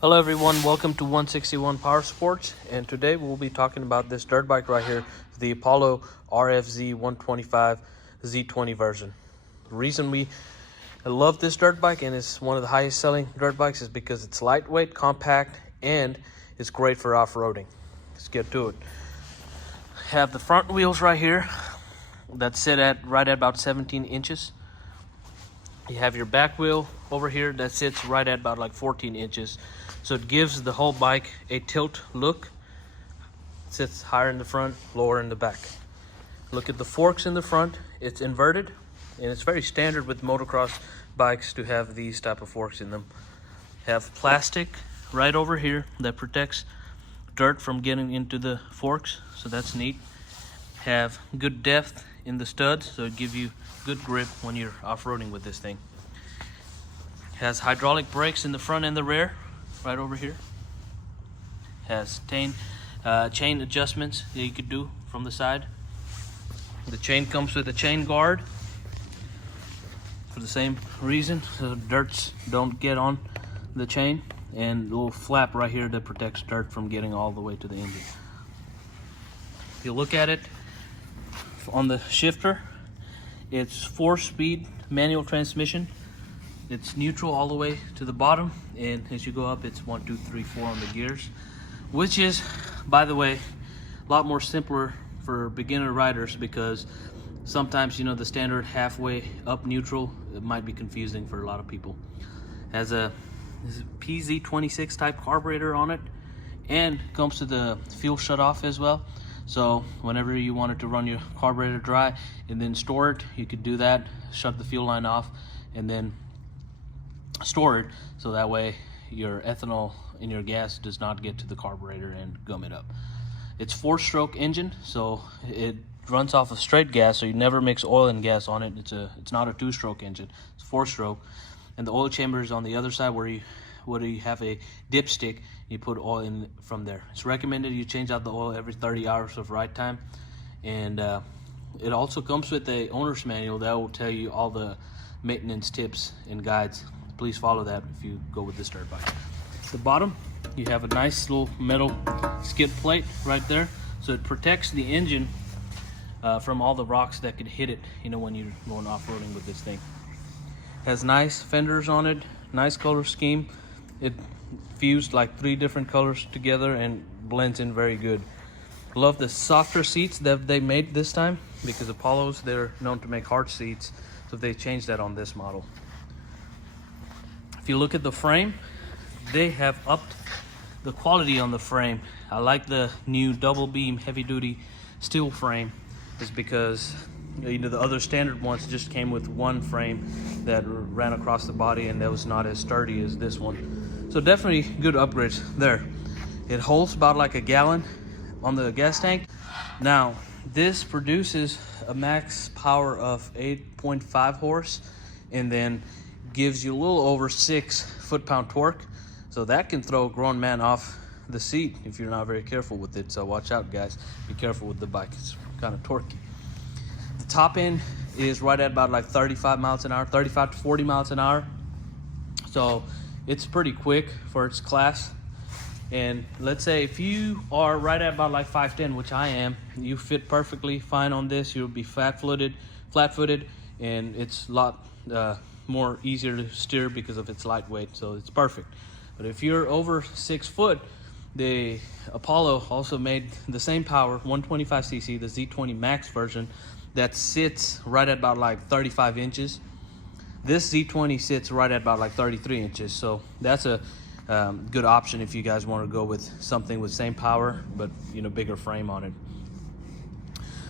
Hello everyone, welcome to 161 PowerSports, and today we'll be talking about this dirt bike right here, the Apollo RFZ 125 Z20 version. The reason we love this dirt bike, and it's one of the highest selling dirt bikes, is because it's lightweight, compact, and it's great for off-roading. Let's get to it. Have the front wheels right here that sit at right at about 17 inches. You have your back wheel over here that sits right at about like 14 inches. So it gives the whole bike a tilt look. It sits higher in the front, lower in the back. Look at the forks in the front. It's inverted, and it's very standard with motocross bikes to have these type of forks in them. Have plastic right over here that protects dirt from getting into the forks, so that's neat. Have good depth in the studs, so it gives you good grip when you're off-roading with this thing. Has hydraulic brakes in the front and the rear, right over here. Has chain adjustments that you could do from the side. The chain comes with a chain guard for the same reason, so dirts don't get on the chain, and a little flap right here that protects dirt from getting all the way to the engine. If you look at it on the shifter, it's 4-speed manual transmission. It's neutral all the way to the bottom, and as you go up, it's 1, 2, 3, 4 on the gears, which is, by the way, a lot more simpler for beginner riders, because sometimes, the standard halfway up neutral, it might be confusing for a lot of people. Has a PZ26 type carburetor on it, and comes to the fuel shut off as well. So whenever you wanted to run your carburetor dry and then store it, you could do that, shut the fuel line off, and then store it, so that way your ethanol in your gas does not get to the carburetor and gum it up. It's 4-stroke engine, so it runs off of straight gas, so you never mix oil and gas on it. It's not a 2-stroke engine, it's 4-stroke. And the oil chamber is on the other side, where you have a dipstick, you put oil in from there. It's recommended you change out the oil every 30 hours of ride time. And it also comes with a owner's manual that will tell you all the maintenance tips and guides. Please follow that if you go with this dirt bike. At the bottom, you have a nice little metal skid plate right there, so it protects the engine from all the rocks that could hit it, when you're going off-roading with this thing. Has nice fenders on it, nice color scheme. It fused like 3 different colors together and blends in very good. Love the softer seats that they made this time, because Apollos, they're known to make hard seats, so they changed that on this model. If you look at the frame, they have upped the quality on the frame. I like the new double beam heavy duty steel frame, is because the other standard ones just came with one frame that ran across the body, and that was not as sturdy as this one. So definitely good upgrades there. It holds about like a gallon on the gas tank. Now this produces a max power of 8.5 horse, and then gives you a little over 6 foot-pound torque. So that can throw a grown man off the seat if you're not very careful with it. So watch out, guys. Be careful with the bike. It's kind of torquey. The top end is right at about like 35 miles an hour, 35 to 40 miles an hour. So it's pretty quick for its class. And let's say if you are right at about like 5'10", which I am, you fit perfectly fine on this. You'll be flat-footed, and it's a lot more easier to steer because of its lightweight, so it's perfect. But if you're over 6 foot, the Apollo also made the same power, 125cc, the Z20 Max version, that sits right at about like 35 inches. This Z20 sits right at about like 33 inches, so that's a good option if you guys want to go with something with same power but bigger frame on it.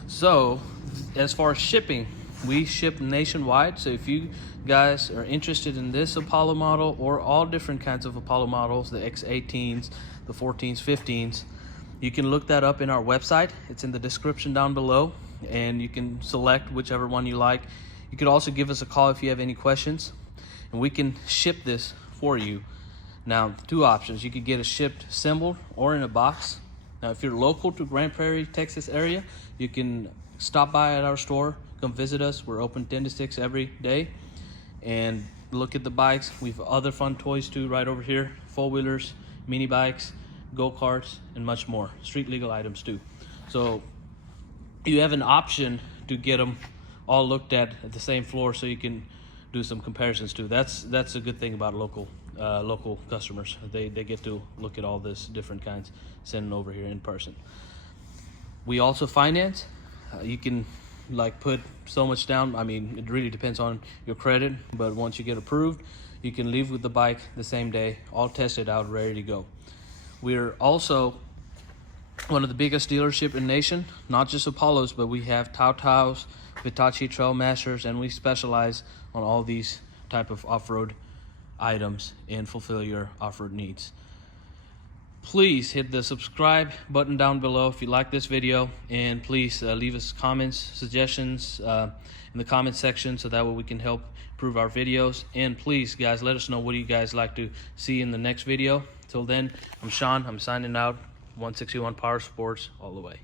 So as far as shipping, we ship nationwide, so if you guys are interested in this Apollo model or all different kinds of Apollo models, the X18s, the 14s, 15s, you can look that up in our website. It's in the description down below, and you can select whichever one you like. You could also give us a call if you have any questions, and we can ship this for you. Now, 2 options. You could get it shipped assembled or in a box. Now, if you're local to Grand Prairie, Texas area, you can stop by at our store, come visit us. We're open 10 to 6 every day, and look at the bikes. We've other fun toys too right over here four-wheelers, mini bikes, go-karts, and much more. Street legal items too. So you have an option to get them all looked at the same floor, so you can do some comparisons too. That's a good thing about local customers. They get to look at all this different kinds, sending over here in person. We also finance. You can like put so much down. I mean, it really depends on your credit, but once you get approved, you can leave with the bike the same day, all tested out, ready to go. We're also one of the biggest dealership in the nation, not just Apollos, but we have Taos, Hitachi Trailmasters, and we specialize on all these type of off-road items and fulfill your off-road needs. Please hit the subscribe button down below if you like this video, and please leave us comments, suggestions in the comment section, so that way we can help improve our videos. And please, guys, let us know what you guys like to see in the next video. Till then, I'm Sean. I'm signing out. 161 PowerSports all the way.